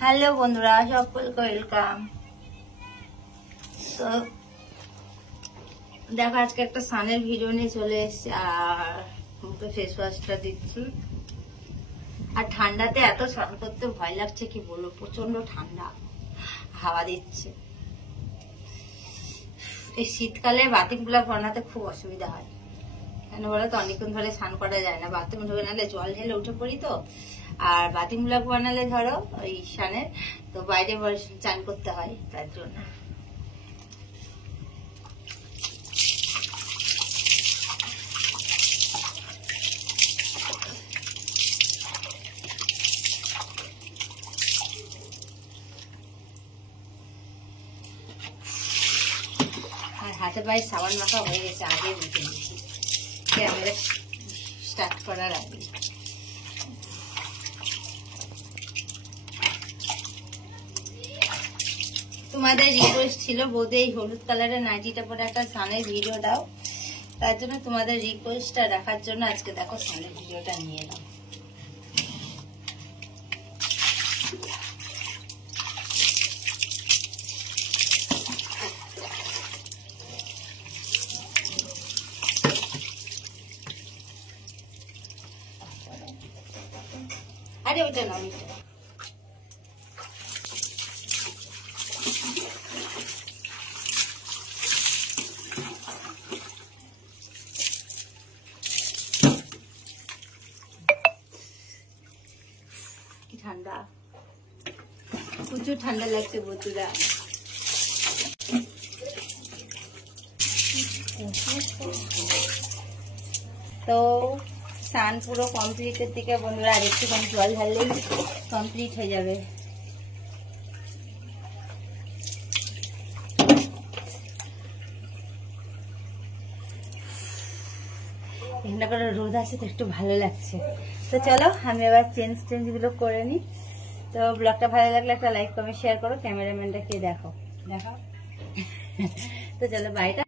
হ্যালো বন্ধুরা, সকলকে ওয়েলকাম। তো দেখো, আজকে একটা সানের ভিডিও নিয়ে চলে এসেছি আর মুখে ফেস ওয়াশটা দিচ্ছি। আর ঠান্ডাতে এত স্নান করতে ভয় লাগছে কি বলবো, প্রচন্ড ঠান্ডা হাওয়া দিচ্ছে। এই শীতকালে বাথরুম ব্লক বানাতে খুব অসুবিধা হয়, কেন বলো তো, অনেকক্ষণ ধরে স্নান করা যায় না। বাথরুম ঢুকে নাহলে জল ঢেলে উঠে পড়ি তো, আর বাথরুম ব্লক বানালে ধরো ওই স্নানের তো বাইরে চান করতে হয়, তার জন্য। আর হাতে পায়ে সাবান মাখা হয়ে গেছে, আগে মুখে দিচ্ছি ক্যামেরা স্টার্ট করার আগে। তোমাদের রিকোয়েস্ট ছিল বৌদি এই হলুদ কালারের নাইটিটা পরে একটা সানের ভিডিও দাও, তার জন্য তোমাদের রিকোয়েস্টটা রাখার জন্য আজকে দেখো সানের ভিডিওটা নিয়ে এলাম। আরে ওটা না, ঠান্ডা, প্রচুর ঠান্ডা লাগছে বন্ধুরা। তো স্নান পুরো কমপ্লিটের দিকে বন্ধুরা, আর একটুখানি জল ঢাললেই কমপ্লিট হয়ে যাবে। এখানটা করে রোদ আছে তো একটু ভালো লাগছে। তো চলো আমি এবার চেঞ্জ গুলো করে নিই। তো ব্লগটা ভালো লাগলে একটা লাইক কমেন্ট শেয়ার করো। ক্যামেরাম্যানটা কে দেখো। তো চলো বাইটা।